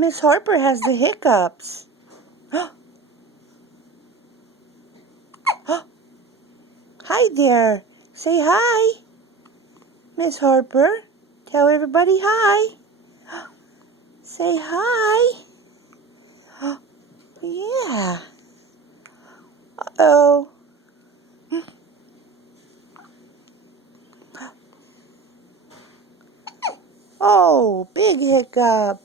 Miss Harper has the hiccups. Hi there. Say hi. Miss Harper, tell everybody hi. Say hi. Yeah. Uh-oh. Oh, big hiccup.